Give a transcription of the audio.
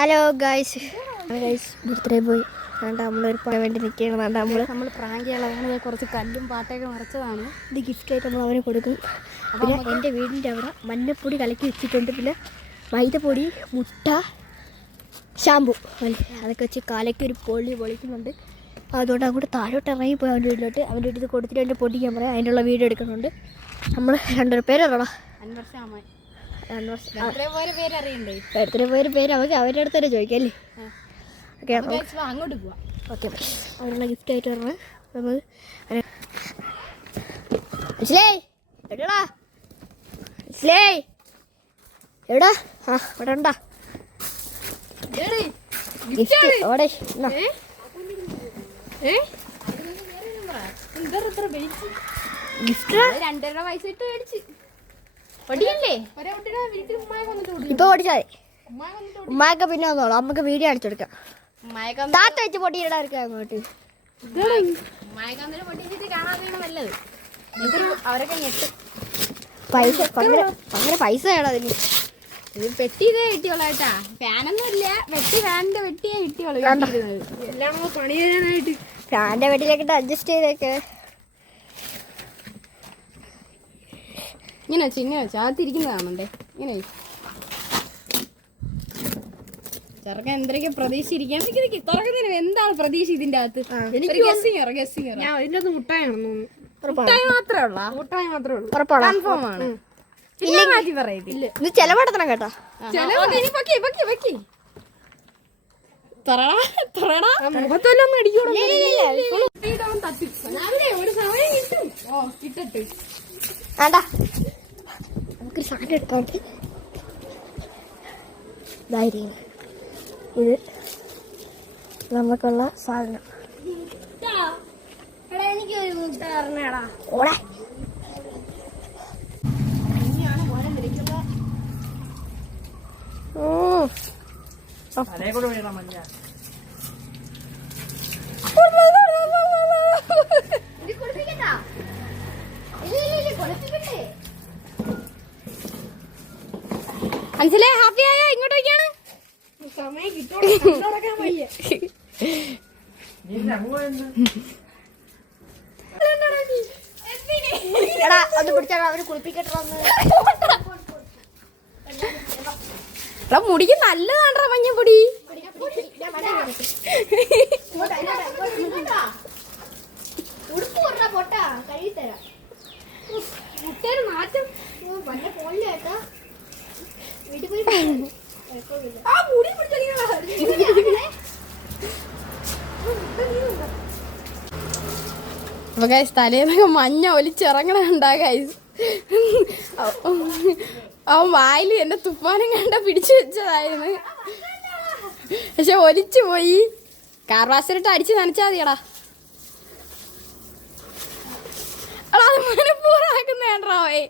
Hello guys birthday പോയി നമ്മളൊരു പറയാൻ വേണ്ടി നിൽക്കുകയാണ്. നമ്മൾ പ്രാങ്ക് ചെയ്യാൻ കുറച്ച് കല്ലും പാട്ടയൊക്കെ നിറച്ചതാണ്. ഇത് ഗിഫ്റ്റായിട്ട് നമ്മൾ അവന് കൊടുക്കും. പിന്നെ എൻ്റെ വീടിൻ്റെ അവിടെ മഞ്ഞപ്പൊടി കലക്കി വെച്ചിട്ടുണ്ട്. പിന്നെ മൈദപ്പൊടി, മുട്ട, ഷാമ്പു അതൊക്കെ വെച്ച് കാലയ്ക്ക് ഒരു പൊളിക്കുന്നുണ്ട്. അതുകൊണ്ട് അങ്ങോട്ട് താഴോട്ട് ഇറങ്ങി പോയി അവൻ്റെ വീട്ടിലോട്ട്. അവൻ്റെ വീട്ടിൽ കൊടുത്തിട്ട് എൻ്റെ പൊടിക്കാൻ പറയാം. അതിനുള്ള വീഡിയോ എടുക്കുന്നുണ്ട്. നമ്മൾ രണ്ടൊരു പേരറിയണം. എത്ര പേര് അവർക്ക് അവരുടെ അടുത്ത് തന്നെ ചോദിക്കാം അല്ലേ? ഓക്കെ അങ്ങോട്ട് പോവാം. ഓക്കെ അവനുള്ള ഗിഫ്റ്റ് ആയിട്ട് പറഞ്ഞാൽ നമ്മൾ മനസ്സിലായി എവിടെടാ മനസ്സിലായി എവിടാ? ആ ഇവിടെ ഉണ്ടാ ഗിഫ്റ്റ് ഓടെ ഗിഫ്റ്റ് 2 രൂപ പൈസ ഇട്ട് മേടിച്ച് ഇപ്പൊ ഓടിച്ചാൽ ഉമ്മായൊക്കെ പിന്നെ വന്നോളൂ. നമുക്ക് വീഡിയോ അടിച്ചു കൊടുക്കാം. താത്ത വെച്ച് പൊട്ടിയിടായിരിക്കും അങ്ങോട്ട്. അവരൊക്കെ ഞെട്ട് പൈസ ഭയങ്കര പൈസ വേണം അതിന്. ഇത് പെട്ടി ഇതേ കിട്ടിയോളാട്ടാ. ഫാനൊന്നും ഇല്ല. ഫാനിന്റെ വെട്ടിയാ കിട്ടിയോളൂ. എല്ലാം പണി ചെയ്യാനായിട്ട് ഫാനിന്റെ വെട്ടിലേക്കിട്ട് അഡ്ജസ്റ്റ് ചെയ്തേക്കെ. ഇങ്ങനെ വെച്ച് അകത്തിരിക്കുന്നതാണേ. ഇങ്ങനെ ചെറുക്കൻ എന്തൊക്കെ പ്രതീക്ഷിച്ചിരിക്കാൻ തുറക്കുന്നതിന് എന്താണ് പ്രതീക്ഷ ഇതിന്റെ അകത്ത്? ഞാൻ ഇതിന്റെ അകത്ത് മുട്ടായാണെന്ന് മുട്ടായി മാത്രമേ ഉള്ളൂ. കൺഫേം ആണ്. മാറ്റി പറയത്തില്ല. ഇത് ചെലവടത്തണം കേട്ടോ. മുഖത്തൊല്ലൊന്നും അടിക്കണം. ഒരു സമയം കിട്ടും. കിട്ടട്ട് വേണ്ടാ നമുക്കൊരു സാധനം എടുക്കാണ്ട് ഇതായിരിക്കും. ഇത് നമുക്കുള്ള സാധനം. ഓളെ മനസ്സിലെ ഹാപ്പി ആയ ഇങ്ങോട്ടേക്കാണ് എടാ ഒന്ന് പിടിച്ചാൽ അവര് കുളിപ്പിക്കട്ടെ. മുടിക്ക് നല്ലതാണ്ടാ മഞ്ഞപ്പൊടി. മാറ്റം തലേന്നൊക്കെ മഞ്ഞ ഒലിച്ചിറങ്ങണുണ്ടാ ഗൈസ്. അവൻ വായിൽ എന്റെ തുപ്പാനം കണ്ട പിടിച്ചു വെച്ചതായിരുന്നു. പക്ഷെ ഒലിച്ചു പോയി. കാർവാസിലിട്ട് അടിച്ച് നനച്ചാ മതിയടാ. അത് മനപ്പൂറാക്കുന്നേണ്ടാവേ.